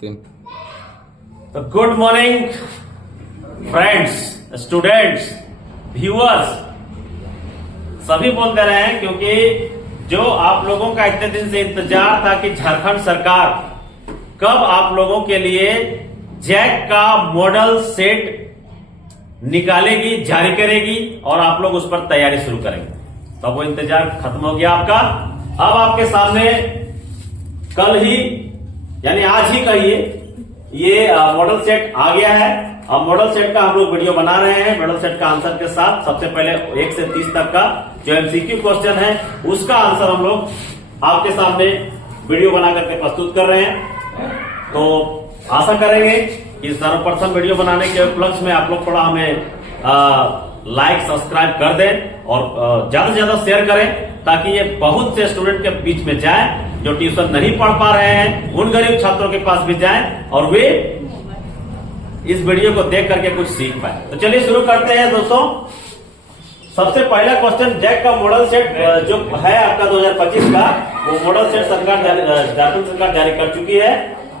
तीन। तो good morning friends, students, viewers, सभी बोल दे रहे हैं क्योंकि जो आप लोगों का इतने दिन से इंतजार था कि झारखंड सरकार कब आप लोगों के लिए जैक का मॉडल सेट निकालेगी, जारी करेगी और आप लोग उस पर तैयारी शुरू करेंगे। तो वो इंतजार खत्म हो गया आपका। अब आपके सामने कल ही यानी आज ही कहिए ये मॉडल सेट आ गया है। अब मॉडल सेट का हम लोग वीडियो बना रहे हैं मॉडल सेट का आंसर के साथ। सबसे पहले 1 से 30 तक का जो एमसीक्यू क्वेश्चन है उसका आंसर हम लोग आपके सामने वीडियो बना करके प्रस्तुत कर रहे हैं। तो आशा करेंगे कि सर्वप्रथम वीडियो बनाने के उपलक्ष्य में आप लोग थोड़ा हमें लाइक सब्सक्राइब कर दें और ज्यादा से ज्यादा शेयर करें ताकि ये बहुत से स्टूडेंट के बीच में जाए जो ट्यूशन नहीं पढ़ पा रहे हैं, उन गरीब छात्रों के पास भी जाए और वे इस वीडियो को देख करके कुछ सीख पाए। तो चलिए शुरू करते हैं दोस्तों। सबसे पहला क्वेश्चन, जैक का मॉडल सेट जो है आपका 2025 का, वो मॉडल सेट झारखंड सरकार जारी कर चुकी है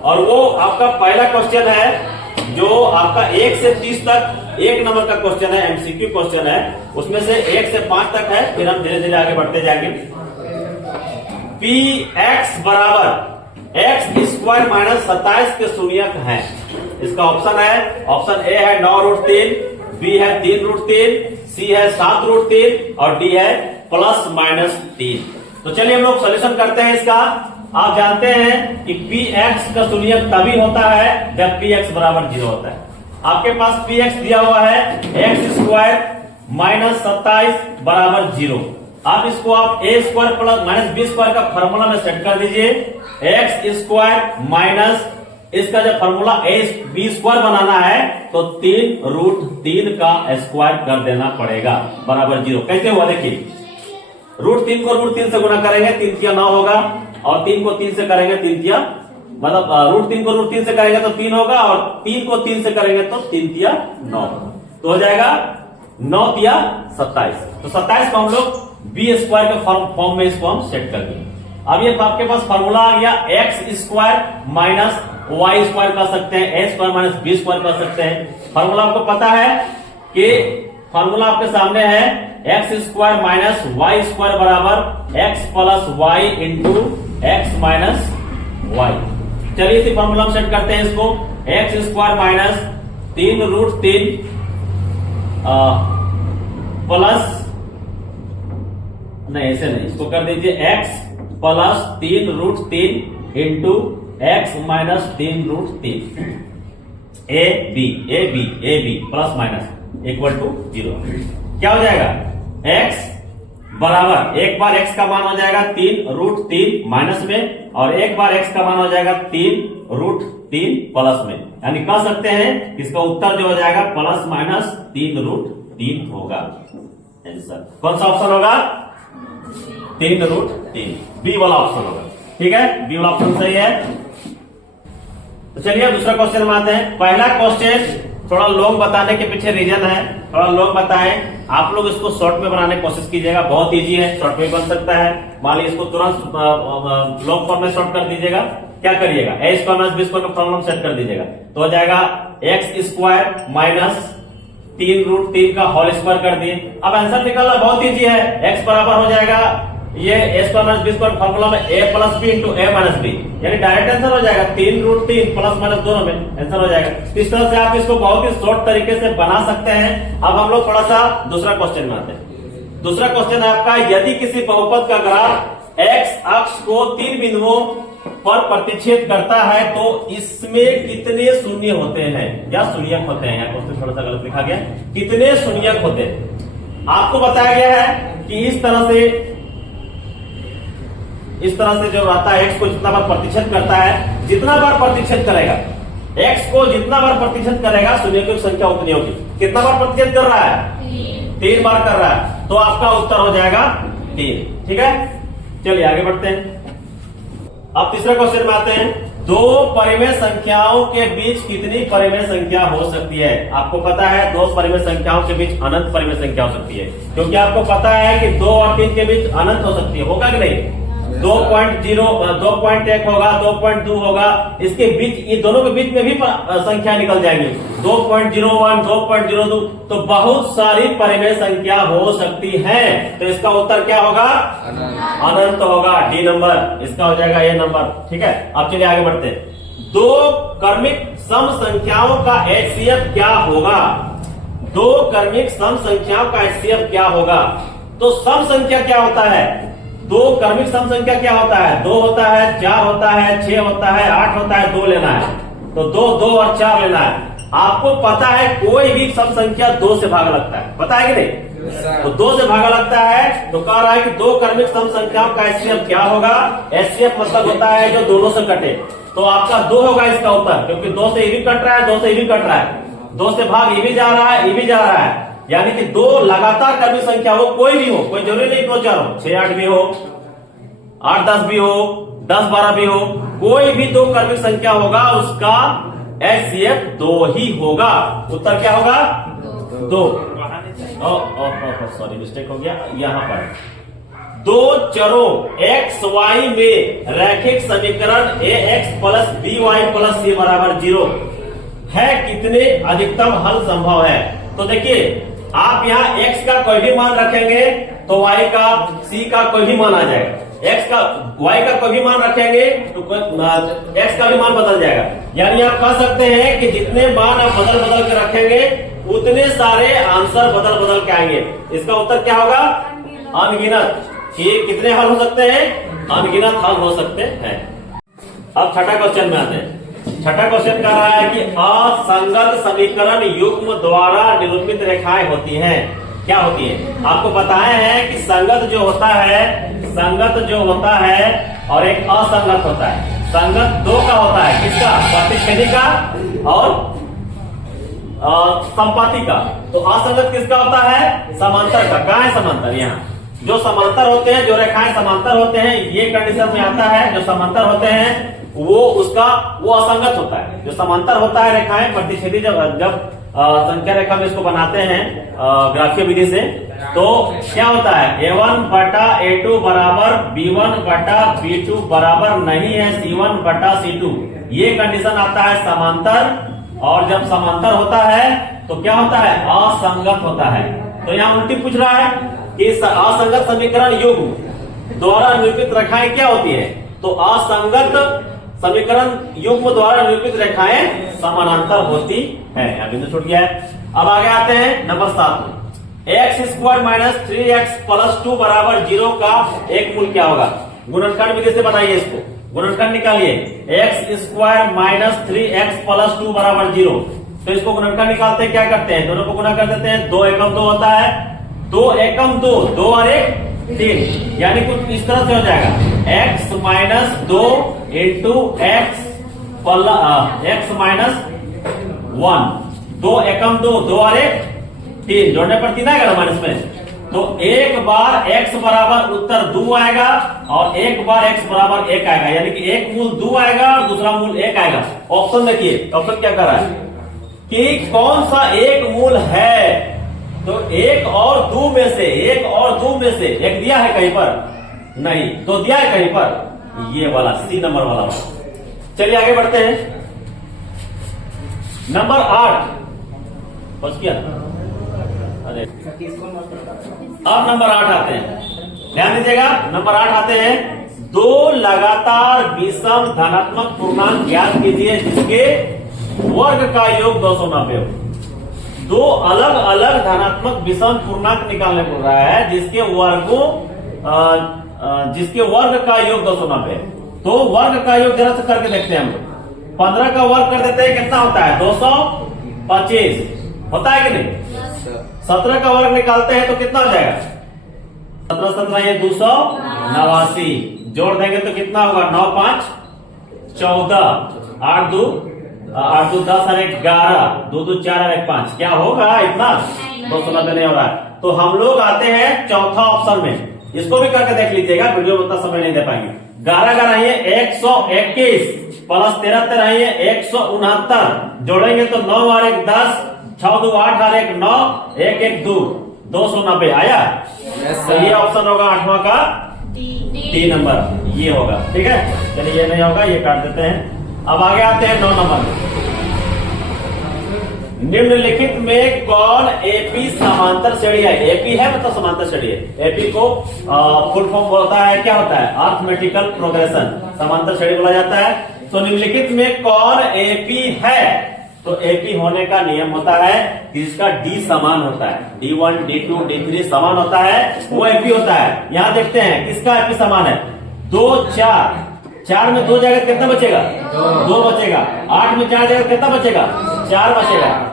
और वो आपका पहला क्वेश्चन है जो आपका 1 से 30 तक 1 नंबर का क्वेश्चन है, एमसीक्यू क्वेश्चन है। उसमें से 1 से 5 तक है, फिर हम धीरे धीरे आगे बढ़ते जाएंगे। पी एक्स बराबर एक्स स्क्वायर माइनस 27 के शून्यक है। इसका ऑप्शन है, ऑप्शन ए है 9√3, बी है 3√3, सी है 7√3 और डी है ±3। तो चलिए हम लोग सोल्यूशन करते हैं इसका। आप जानते हैं कि पी एक्स का शून्यक तभी होता है जब पी एक्स बराबर 0 होता है। आपके पास पी एक्स दिया हुआ है एक्स स्क्वायर माइनस 27 बराबर 0। आप इसको आप a square plus minus B square का फॉर्मूला में सेट कर दीजिए। एक्स स्क्वायर माइनस इसका जब फॉर्मूला ए बी स्क्वायर बनाना है तो 3√3 का स्क्वायर कर देना पड़ेगा बराबर 0। कैसे हुआ देखिए, √3 को √3 से गुणा करेंगे 3 तिया 9 होगा और 3 को 3 से करेंगे 3 तिया मतलब √3 को √3 से करेंगे तो 3 होगा और 3 को 3 से करेंगे तो 3 तिया 9 तो हो जाएगा 9 तिया 27। तो 27 को हम लोग बी स्क्वायर के फॉर्म में इसको हम सेट कर दिए। अब ये आपके पास फॉर्मूला आ गया X square minus Y square कर सकते हैं, A square minus B square कर सकते हैं। फॉर्मूला आपको पता है कि फॉर्मूला आपके सामने है x square minus Y square बराबर x plus y into x minus y. चलिए इसी फॉर्मूला में सेट करते हैं इसको। एक्स स्क्वायर माइनस 3√3 प्लस नहीं ऐसे नहीं, इसको कर दीजिए X plus 3√3 into x minus 3√3 A B plus minus equal to 0। क्या हो जाएगा, एक्स बराबर एक बार एक्स का मान हो जाएगा 3√3 माइनस में और एक बार एक्स का मान हो जाएगा 3√3 प्लस में। यानी कह सकते हैं इसका उत्तर जो हो जाएगा प्लस माइनस 3√3 होगा। आंसर कौन सा ऑप्शन होगा, 3√3 बी वाला ऑप्शन होगा। ठीक है, बी वाला ऑप्शन सही है। तो चलिए दूसरा क्वेश्चन में आते हैं। पहला क्वेश्चन थोड़ा लॉन्ग बताने के पीछे रीजन है, थोड़ा लॉन्ग बताएं। आप लोग इसको शॉर्ट में बनाने की कोशिश कीजिएगा, बहुत इजी है, शॉर्ट में बन सकता है। मान लीजिए इसको तुरंत लॉन्ग फॉर्म में शॉर्ट कर दीजिएगा। क्या करिएगा, ए स्क्वायर माइनस बी स्क्वायर का फॉर्मूला सेट कर दीजिएगा तो हो जाएगा एक्स स्क्वायर माइनस 3√3 का होल स्क्वायर कर दिए। अब आंसर निकालना बहुत इजी है। एक्स बराबर हो जाएगा ये a square minus B square formula में a plus b into a minus b, यानी डायरेक्ट आंसर हो जाएगा 3√3 प्लस माइनस दोनों में आंसर हो जाएगा। इस तरह से आप इसको बहुत ही शॉर्ट तरीके से बना सकते हैं। अब हम लोग थोड़ा सा दूसरा क्वेश्चन में आते हैं। दूसरा क्वेश्चन है आपका, यदि किसी बहुपद का ग्राफ एक्स अक्ष को 3 बिंदुओं पर प्रतिच्छेद करता है तो इसमें कितने शून्य होते हैं या शून्यक होते हैं। यहाँ क्वेश्चन थोड़ा सा गलत लिखा गया, कितने शून्यक होते हैं। आपको बताया गया है कि इस तरह से जो रहता है एक्स को जितना बार प्रतिच्छेद करता है, जितना बार प्रतिच्छेद करेगा एक्स को जितना बार प्रतिच्छेद करेगा शून्य की संख्या उतनी होगी। कितना बार प्रतिच्छेद कर रहा है, 3 बार कर रहा है, तो आपका उत्तर हो जाएगा 3। ठीक है, चलिए आगे बढ़ते हैं। अब तीसरा क्वेश्चन में आते हैं। 2 परिमेय संख्याओं के बीच कितनी परिमेय संख्या हो सकती है। आपको पता है 2 परिमेय संख्याओं के बीच अनंत परिमेय संख्या हो सकती है, क्योंकि आपको पता है कि 2 और 3 के बीच अनंत हो सकती है, होगा कि नहीं। 2.1 होगा, 2.2 होगा, इसके बीच, ये दोनों के बीच में भी संख्या निकल जाएंगी, 2.01, 2.02, तो बहुत सारी परिमेय संख्या हो सकती है। तो इसका उत्तर क्या होगा? अनंत होगा। डी नंबर इसका हो जाएगा, ये नंबर। ठीक है, अब चलिए आगे बढ़ते हैं। दो क्रमिक सम संख्याओं का HCF क्या होगा? दो क्रमिक सम संख्याओं का HCF क्या होगा? तो सम संख्या क्या होता है? दो क्रमिक सम संख्या क्या होता है? 2 होता है, 4 होता है, 6 होता है, 8 होता है, 2 लेना है। तो 2, 2 और 4 लेना है। आपको पता है कोई भी सम संख्या 2 से भागा लगता है, पता है कि नहीं? तो 2 से भागा लगता है, तो कह रहा है कि दो क्रमिक सम संख्याओं का HCF क्या होगा? HCF मतलब होता है जो दोनों से कटे। तो आपका 2 होगा इसका उत्तर, क्योंकि 2 से ये भी कट रहा है, 2 से ये भी कट रहा है, 2 से भाग ये भी जा रहा है, ये भी जा रहा है, यानी कि 2 लगातार क्रमिक संख्या हो, कोई भी हो, कोई जरूरी नहीं 2, 4 हो, 6, 8 भी हो, 8, 10 भी हो, 10, 12 भी हो, कोई भी 2 क्रमिक संख्या होगा, उसका HCF 2 ही होगा। उत्तर क्या होगा? 2। सॉरी, मिस्टेक हो गया यहाँ पर। दो चरों x y में रैखिक समीकरण ax plus by plus c बराबर 0 है, कितने अधिकतम हल संभव है? तो देखिए, आप यहाँ x का कोई भी मान रखेंगे तो y का, c का कोई भी मान आ जाएगा, x का, y का कोई भी मान रखेंगे तो x का भी मान बदल जाएगा। यानी आप कह सकते हैं कि जितने मान आप बदल बदल के रखेंगे उतने सारे आंसर बदल बदल के आएंगे। इसका उत्तर क्या होगा? अनगिनत। ये कितने हल हो सकते हैं? अनगिनत हल हो सकते हैं। अब छठा क्वेश्चन में आते हैं। छठा क्वेश्चन कह रहा है कि असंगत समीकरण युग्म द्वारा निरूपित रेखाएं होती हैं, क्या होती है? आपको बताए हैं कि संगत जो होता है, संगत जो होता है और एक असंगत होता है। संगत 2 का होता है, किसका? प्रतिच्छेदी का और संपाती का। तो असंगत किसका होता है? समांतर का। कहाँ है समांतर? यहाँ जो समांतर होते हैं, जो रेखाएं समांतर होते हैं, ये कंडीशन में आता है। जो समांतर होते हैं वो असंगत होता है। जो समांतर होता है रेखाएं प्रतिच्छेदी, जब संख्या रेखा में इसको बनाते हैं ग्राफीय विधि से, तो क्या होता है? A1 बटा A2 बराबर B1 बटा B2 बराबर नहीं है C1 बटा C2। ये कंडीशन आता है समांतर। और जब समांतर होता है तो क्या होता है? असंगत होता है। तो यहाँ उल्टी पूछ रहा है कि असंगत समीकरण युग्म द्वारा निरूपित रेखाएं क्या होती है? तो असंगत समीकरण युग्म द्वारा निरूपित रेखाएं समानांतर होती है। यहाँ बिंदु छूट गया है। अब आगे आते हैं नंबर 7 में। x² माइनस 3x प्लस 2 बराबर 0 का एक मूल क्या होगा? गुणनखंड विधि से बताइए इसको, गुणनखंड निकालिए। x² माइनस 3x प्लस 2 बराबर 0। तो इसको गुणनखंड निकालते हैं, क्या करते हैं? दोनों को गुणा कर देते हैं। 2 एकम 2 होता है, 2 एकम 2, 2 और 1 3, यानी कुछ इस तरह से हो जाएगा। x minus 2 into x minus 1, 2 एकम 2, 2 और 1 3, जोड़ने पर 3 आएगा ना माइनस में। तो एक बार x बराबर उत्तर 2 आएगा और एक बार x बराबर 1 आएगा, यानी कि एक मूल 2 आएगा और दूसरा मूल 1 आएगा। ऑप्शन देखिए, ऑप्शन क्या कर रहा है कि कौन सा एक मूल है? तो 1 और 2 में से, 1 और 2 में से एक दिया है कहीं पर? नहीं। तो दिया है कहीं पर? ये वाला C नंबर वाला। चलिए आगे बढ़ते हैं। नंबर 8 बस किया। अरे अब नंबर 8 आते हैं, ध्यान दीजिएगा। नंबर 8 आते हैं। 2 लगातार विषम धनात्मक पूर्णांक ज्ञात कीजिए जिसके वर्ग का योग 290 हो। 2 अलग अलग धनात्मक विषम पूर्णांक निकालने पड़ रहा है जिसके वर्ग का योग 290। तो वर्ग का योग जरा से करके देखते हैं हम लोग। 15 का वर्ग कर देते हैं, कितना होता है? 225 होता है कि नहीं? 17 का वर्ग निकालते हैं तो कितना हो जाएगा? 17 17 ये 289, जोड़ देंगे तो कितना होगा? 9 5 14, 8 2 10 और 1 11, 2 2 4 और 1 5। क्या होगा इतना? 290 नहीं हो रहा है। तो हम लोग आते हैं चौथा ऑप्शन में। इसको भी करके देख लीजिएगा, वीडियो में उतना समय नहीं दे पाएंगे। 11 का रही है 121 प्लस 13 रही है 169, जोड़ेंगे तो 9 और 1 10, 6 2 8 और 1 9, 1 1 2, 290 आया। तो ये ऑप्शन होगा 8वां का D नंबर। ये होगा। ठीक है, चलिए ये नहीं होगा, ये काट देते हैं। अब आगे आते हैं 9 नंबर में। निम्नलिखित में कौन एपी समांतर श्रेणी है? एपी है मतलब समांतर श्रेणी है। एपी को फुल फॉर्म होता है, क्या होता है? अरिथमेटिकल प्रोग्रेशन, समांतर श्रेणी बोला जाता है। तो निम्नलिखित में कौन एपी है? तो एपी होने का नियम होता है कि जिसका डी समान होता है, D1, D2, D3 समान होता है, वो एपी होता है। यहां देखते हैं किसका एपी समान है। 2, 4, 4 में 2 जगह कितना बचेगा? 2 बचेगा। 8 में 4 जगह कितना बचेगा? 4 बचेगा।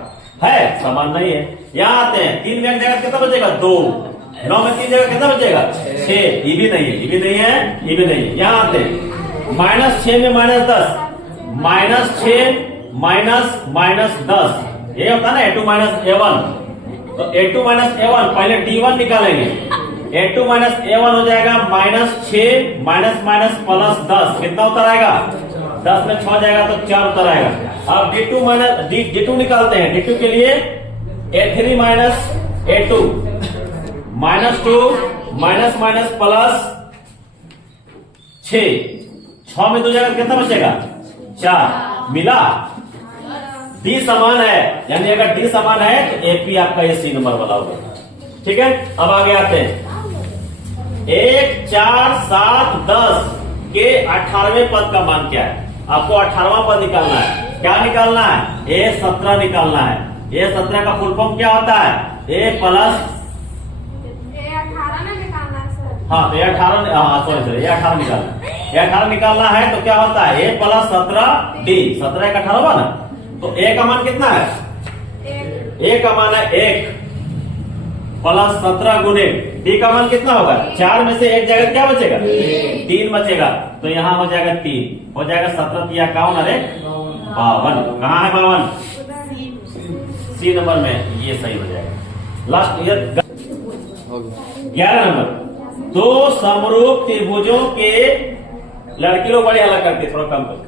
है, समान नहीं है। यहाँ आते हैं 3 में 1 जगह कितना बचेगा? 2। 9 में 3 जगह कितना बचेगा? 6। ये भी नहीं है, ये भी नहीं है, ये भी नहीं है। यहाँ आते हैं -6 में -10, -6 -10, ये होता है ना A2 -A1। तो A2 -A1 पहले D1 निकालेंगे। A2 -A1 हो जाएगा -6 -10 कितना उतर आएगा? 10 में 6 जाएगा तो 4 उतर आएगा। अब D2 निकालते हैं। D2 के लिए A3 -A2 -2 6 में 2 जगह कितना बचेगा? 4 मिला। डी समान है, यानी अगर डी समान है तो एपी आपका ये सी नंबर वाला होगा। ठीक है, अब आगे आते हैं। 1, 4, 7, 10 के 18वें पद का मान क्या है? आपको 18वां पद निकालना है। क्या निकालना है? A17 निकालना है। A17 का फुल फॉर्म क्या होता है? A+, हाँ तो A18, सॉरी A18 निकालना है। A18 निकालना है तो क्या होता है? A+17D, 17 का 18 हुआ ना। तो A का मान कितना है? A का मान है 1 प्लस 17 गुने D का मान कितना होगा? 4 में से 1 जगह क्या बचेगा? 3 बचेगा। तो यहाँ हो जाएगा 3, हो जाएगा 17 या 51, अरे 52। कहाँ है 52? सी नंबर में, ये सही हो जाएगा। Last year 11 number. 2 समरूप त्रिभुजों के, लड़की लोग बड़े अलग करते, थोड़ा कम करते।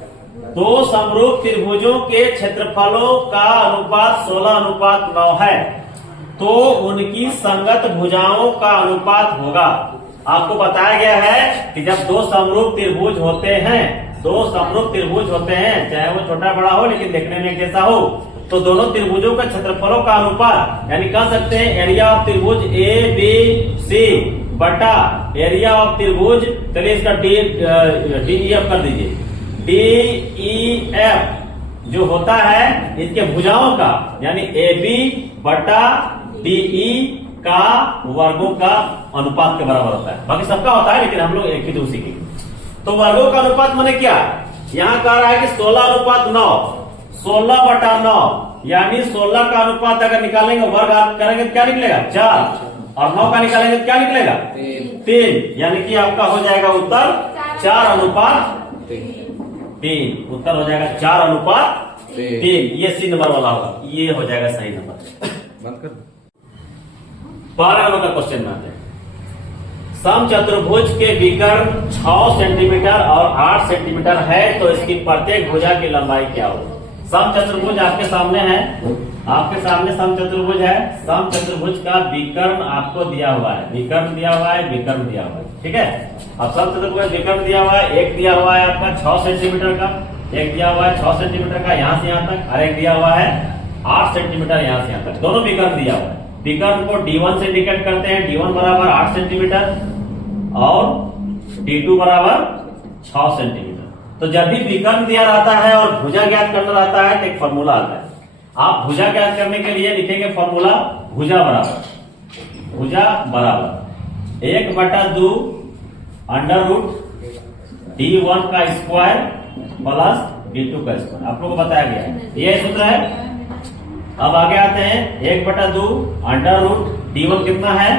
2 समरूप त्रिभुजों के क्षेत्रफलों का अनुपात 16:9 है, तो उनकी संगत भुजाओं का अनुपात होगा। आपको बताया गया है कि जब 2 समरूप त्रिभुज होते हैं, 2 समरूप त्रिभुज होते हैं, चाहे वो छोटा बड़ा हो लेकिन देखने में एक जैसा हो, तो दोनों त्रिभुजों के क्षेत्रफलों का अनुपात, यानी कह सकते हैं एरिया ऑफ त्रिभुज ABC बटा एरिया ऑफ त्रिभुज, चलिए इसका DEF कर दीजिए। DEF जो होता है इसके भुजाओं का, यानी AB बटा DE का वर्गों का अनुपात के बराबर होता है। बाकी सबका होता है लेकिन हम लोग एक ही दूसरी की। तो वर्गों का अनुपात माने क्या? यहाँ कह रहा है कि 16:9, 16/9, यानी 16 का अनुपात अगर निकालेंगे, वर्ग करेंगे तो क्या निकलेगा? 4, और 9 का निकालेंगे तो क्या निकलेगा? 3, यानी कि आपका हो जाएगा उत्तर 4:3। उत्तर हो जाएगा 4:3। ये सी नंबर वाला होगा, ये हो जाएगा सही नंबर। बंद कर। 12 नंबर का क्वेश्चन में आते हैं। समचतुर्भुज के विकर्ण 6 सेंटीमीटर और 8 सेंटीमीटर है, तो इसकी प्रत्येक भुजा की लंबाई क्या होगी? समचतुर्भुज आपके सामने है, आपके सामने समचतुर्भुज है। समचतुर्भुज का विकर्ण आपको दिया हुआ है, विकर्ण दिया हुआ है, विकर्ण दिया हुआ है। ठीक है, अब समचतुर्भुज विकर्ण दिया हुआ है। एक दिया हुआ है आपका 6 सेंटीमीटर का, एक दिया हुआ है 6 सेंटीमीटर का यहाँ से यहाँ तक, और एक दिया हुआ है 8 सेंटीमीटर यहाँ से यहाँ तक। दोनों विकर्ण दिया हुआ है। विकर्ण को D1 से इंडिकेट करते हैं। D1 बराबर 8 सेंटीमीटर और D2 बराबर 6 सेंटीमीटर। तो जब भी विकर्ण दिया रहता है और भुजा ज्ञात करना रहता है तो एक फॉर्मूला आता है। आप भुजा ज्ञात करने के लिए लिखेंगे फॉर्मूला भुजा बराबर 1/2 अंडर रूट D1 का स्क्वायर प्लस D2 का स्क्वायर। आप लोगों को बताया गया है, ये सूत्र है। अब आगे आते हैं 1/2 अंडर रूट D1 कितना है?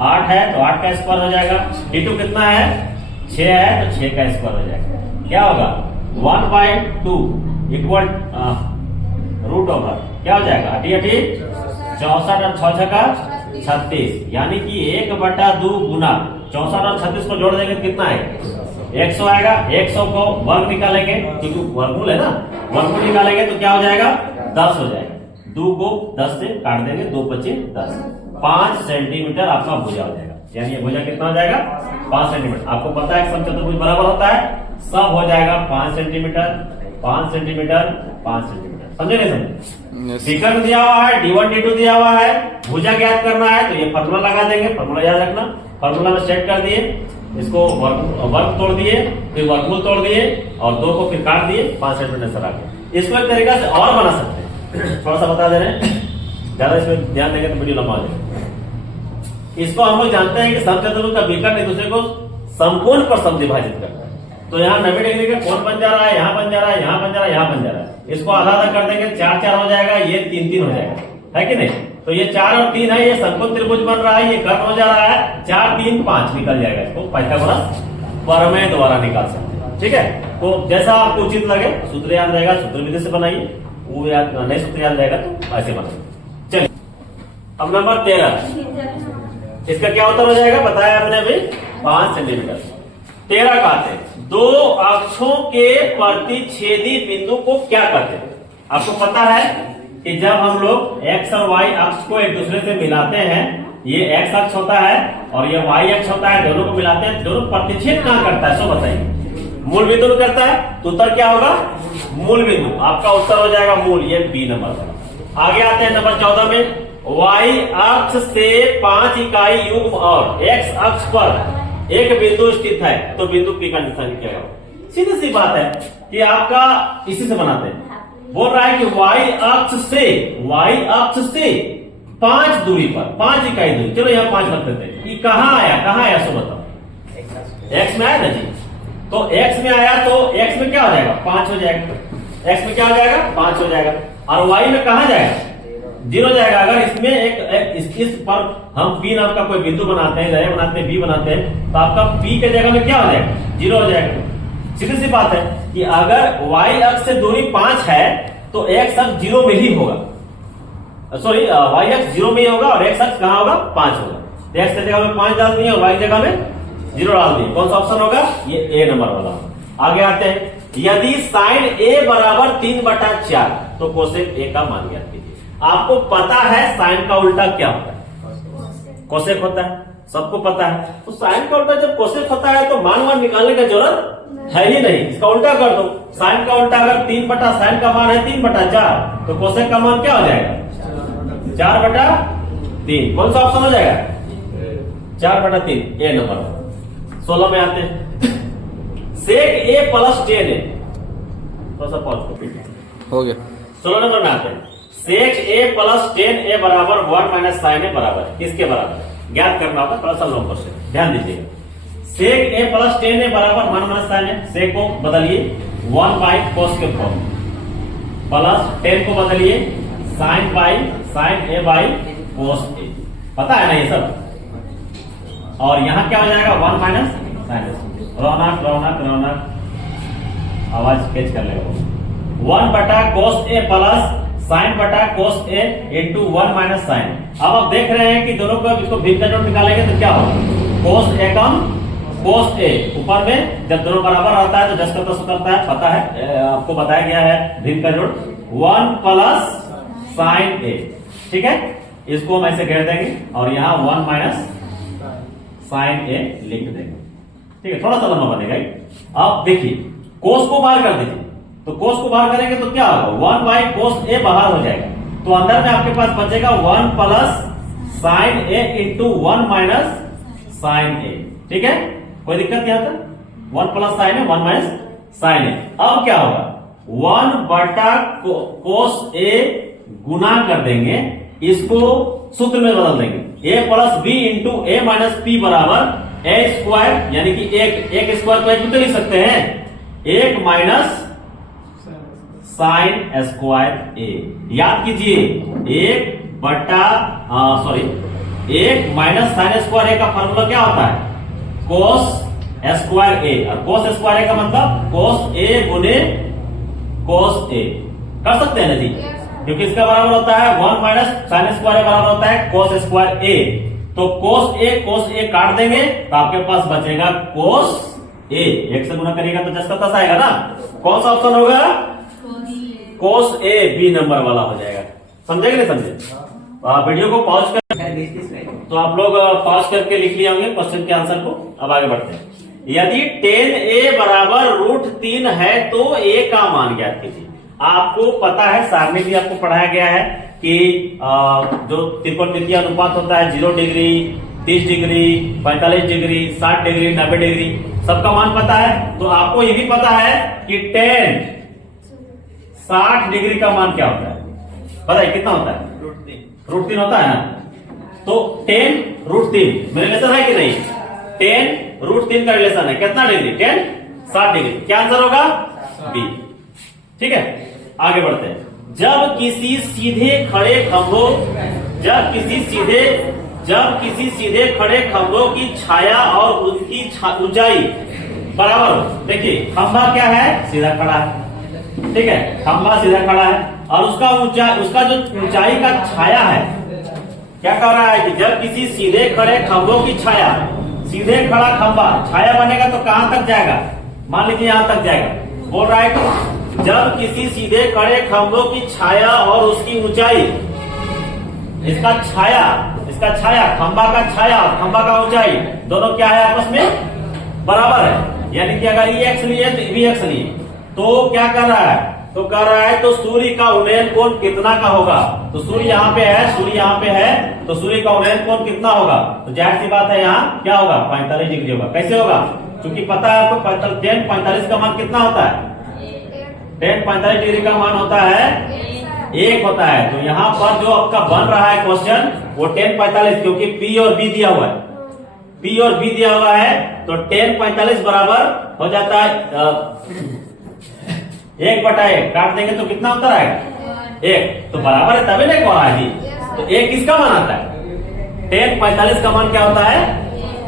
8 है तो 8 का स्क्वायर हो जाएगा। D2 कितना है? 6 है तो 6 का स्क्वायर हो जाएगा। क्या होगा? 1/2 इक्वल रूट ओवर क्या हो जाएगा? 64 और 6 का 36, यानी कि 1/2 गुना 64 और 36 को जोड़ देंगे तो कितना है? 100 आएगा। 100 को वर्ग निकालेंगे क्योंकि वर्गमूल है ना, वर्गमूल निकालेंगे तो क्या हो जाएगा? 10 हो जाएगा। 2 को 10 से काट देंगे, 2 बचे 10। 5 सेंटीमीटर आपका भुजा हो जाएगा। यानी ये भुजा कितना हो जाएगा 5 सेंटीमीटर। आपको पता है समचतुर्भुज बराबर होता है, सब हो जाएगा 5 सेंटीमीटर 5 सेंटीमीटर 5 सेंटीमीटर। समझे नहीं समझे? विकर्ण दिया हुआ है, D1 D2 दिया हुआ है, भुजा ज्ञात करना है तो ये फॉर्मूला लगा देंगे, फॉर्मूला याद रखना। फॉर्मूला में सेट कर दिए, इसको वर्ग तोड़ दिए, फिर वर्गमूल तोड़ दिए और 2 को फिर काट दिए, 5 सेंटीमीटर सर आगे। इसको एक तरीका से और बना सकते हैं, थोड़ा सा बता दे रहे हैं, ज्यादा इसमें ध्यान देंगे तो वीडियो लंबा हो जाएगा। इसको हम लोग जानते हैं कि समचतुर्भुज का विकर्ण एक दूसरे को समकोण पर समद्विभाजित करता है। तो यहाँ 90 डिग्री का कोण बन जा रहा है, यहाँ बन जा रहा है, यहाँ बन जा रहा है, यहाँ बन जा रहा है। इसको आधा आधा कर देंगे, 4 4 हो जाएगा, ये 3 3 हो जाएगा, है कि नहीं? तो ये 4 और 3 है, ये समकोण त्रिभुज बन रहा है, ये कर्ण हो जा रहा है, 4 3 5 निकल जाएगा। इसको पाइथागोरस प्रमेय द्वारा निकाल सकते हैं। ठीक है, तो जैसा आपको उचित लगे, सूत्र याद रहेगा सूत्र विधि से बनाइए, वो याद नहीं सूत्र याद रहेगा तो ऐसे बनाइए। चलिए अब नंबर 13, इसका क्या उत्तर हो जाएगा बताया हमने अभी 5 सेंटीमीटर। 13 कहते हैं 2 अक्षों के प्रतिच्छेदी बिंदु को क्या कहते हैं? आपको पता है कि जब हम लोग x और y अक्ष को एक दूसरे से मिलाते हैं, ये x अक्ष होता है और ये y अक्ष होता है, दोनों को मिलाते हैं, दोनों प्रतिच्छेद कहां करता है सो बताइए। मूल बिंदु में करता है, तो उत्तर क्या होगा? मूल बिंदु। आपका उत्तर हो जाएगा मूल, ये बी नंबर। आगे आते हैं नंबर 14 में, y अक्ष से 5 इकाई युग्म और x अक्ष पर एक बिंदु स्थित है, तो बिंदु P का निशान क्या होगा? सीधी सी बात है कि आपका इसी से बनाते हैं। बोल रहा है कि y अक्ष से 5 दूरी पर 5 इकाई दूरी, चलो यहाँ 5 रख देते हैं। ये कहाँ आया सो बताओ? x में आया ना जी, तो x में आया तो x में क्या हो जाएगा? 5 हो जाएगा। x में क्या हो जाएगा? 5 हो जाएगा। और y में कहा जाएगा? 0 जाएगा। अगर इसमें इस पर हम P नाम का कोई बिंदु बनाते हैं, जगह बनाते हैं, B बनाते हैं, तो आपका P के जगह में क्या हो जाएगा? 0 हो जाएगा। सीधी सी बात है कि अगर y अक्ष से दूरी 5 है तो x अक्ष 0 में ही होगा, सॉरी y अक्ष 0 में ही होगा और x अक्ष कहां होगा? 5 होगा। तो x की जगह में 5 डाल दिए और y की जगह में 0 डाल दिए। कौन सा ऑप्शन होगा? ये A नंबर वाला। आगे आते हैं, यदि साइन A बराबर 3/4 तो कोसेक A का मान ज्ञात कीजिए। आपको पता है साइन का उल्टा क्या होता है? कोसेक होता है, सबको पता है। तो साइन का उल्टा जब कोसेक होता है तो मान निकालने की जरूरत है ही नहीं, इसका उल्टा कर दो। साइन का उल्टा अगर 3/साइन का मान है 3/4 तो कोसेक का मान क्या हो जाएगा? 4/3। कौन सा ऑप्शन हो जाएगा? 4/3, ए नंबर। 16 में आते हैं, सेक A + tan A, थोड़ा सा पॉज हो गया। 16 नंबर में आते हैं, सेक A + tan A बराबर 1 - sin A बराबर किसके बराबर? ज्ञात करना होगा, थोड़ा सा लॉन्ग क्वेश्चन, ध्यान दीजिएगा। सेक A + tan A बराबर 1 - sin A, सेक को बदलिए 1/cos के फॉर्म, प्लस tan को बदलिए sin A/cos A। पता है ना ये सब? और यहां क्या हो जाएगा? 1 - sin A। रौनक आवाज कैच कर लेगा। 1/cos A plus sin/cos A into 1 - sin। अब आप देख रहे हैं कि दोनों को इसको भिन्न का जोड़ निकालेंगे तो क्या होगा? cos A come cos A, ऊपर में जब दोनों बराबर रहता है तो 10 का 10 उतरता है, पता है, आपको बताया गया है भिन्न का जोड़ 1 + sin A। ठीक है, इसको हम ऐसे घेर देंगे और यहाँ 1 - sin A लिख देंगे। ठीक है, थोड़ा सा लंबा बनेगा। अब देखिए कोस को बाहर कर दीजिए, तो कोस को बाहर करेंगे तो क्या होगा? 1/cos A बाहर हो जाएगा, तो अंदर में आपके पास बचेगा 1 + sin A into 1 - sin A। ठीक है, कोई दिक्कत यहाँ तक? 1 + sin A 1 - sin A। अब क्या होगा? 1/cos A गुना कर देंगे, इसको सूत्र में बदल देंगे, A + B into A - P बराबर A², यानी कि एक स्क्वायर को एक भी तो लिख सकते हैं, 1 - sin² A। याद कीजिए 1 sin² A का फॉर्मूला क्या होता है? cos² A, और cos² A का मतलब cos A गुने cos A। कर सकते हैं ना जी, क्योंकि इसका बराबर होता है 1 - sin² A बराबर होता है cos² A। तो cos A काट देंगे तो आपके पास बचेगा cos A। 1 से गुना करिएगा तो 10 का 10 आएगा ना। कौन सा ऑप्शन होगा? cos A, बी नंबर वाला हो जाएगा। समझेगा नहीं समझे? वीडियो को पॉज कर, तो आप लोग पॉज करके लिख लिए होंगे क्वेश्चन के आंसर को। अब आगे बढ़ते हैं। यदि tan a बराबर √3 है तो a का मान ज्ञात कीजिए। आपको पता है, सारणी भी आपको पढ़ाया गया है कि जो त्रिकोणमितीय अनुपात होता है 0 degree, 30 degree, 45 degree, 60 degree, 90 degree, सबका मान पता है। तो आपको ये भी पता है कि tan 60 डिग्री का मान क्या होता है, पता है कितना होता है? √3 होता है ना। तो tan √3 में रिलेशन है कि नहीं? tan √3 का रिलेशन है कितना डिग्री? tan 60 degree. क्या आंसर होगा? बी। ठीक है, आगे बढ़ते हैं। जब किसी सीधे सीधे खड़े खंभों की छाया और उसकी ऊंचाई बराबर हो। देखिए खंभा क्या है? सीधा खड़ा है। ठीक है, खंभा सीधा खड़ा है और उसका जो ऊंचाई का छाया है, क्या कह रहा है कि जब किसी सीधे खड़े खंभों की छाया, सीधे खड़ा खंभा छाया बनेगा तो कहां तक जाएगा? मान लीजिए यहां तक जाएगा। बोल रहा है कि जब किसी सीधे खड़े खंभों की छाया और उसकी ऊंचाई, इसका छाया खंभा का छाया और खंभा का ऊंचाई दोनों क्या है? आपस में बराबर है। यानी कि अगर ये एक्स लिए तो भी एक्स लिए, तो क्या कर रहा है? तो कह रहा है तो सूर्य का उन्नयन कोण कितना का होगा? तो सूर्य यहाँ पे है, सूर्य यहाँ पे है, तो सूर्य का उन्नयन कोण कितना होगा? तो जाहिर सी बात है यहाँ क्या होगा? 45 डिग्री होगा। कैसे होगा? क्योंकि पता है आपको tan 45 का मान कितना होता है? tan 45 डिग्री का मान होता है 1 होता है। तो यहाँ पर जो आपका बन रहा है क्वेश्चन वो tan 45, क्योंकि P और B दिया हुआ है, P और B दिया हुआ है, तो tan 45 बराबर हो जाता है 1/1। काट देंगे तो कितना उत्तर आएगा? 1। तो बराबर है तभी नहीं कहा है। तो 1 किसका मान आता है? tan 45 का मान क्या होता है?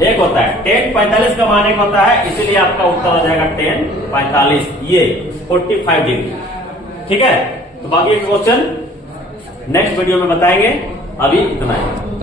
1 होता है। tan 45 का मान 1 होता है, इसीलिए आपका उत्तर हो जाएगा tan 45, ये 45 डिग्री। ठीक है, तो बाकी क्वेश्चन नेक्स्ट वीडियो में बताएंगे, अभी इतना ही।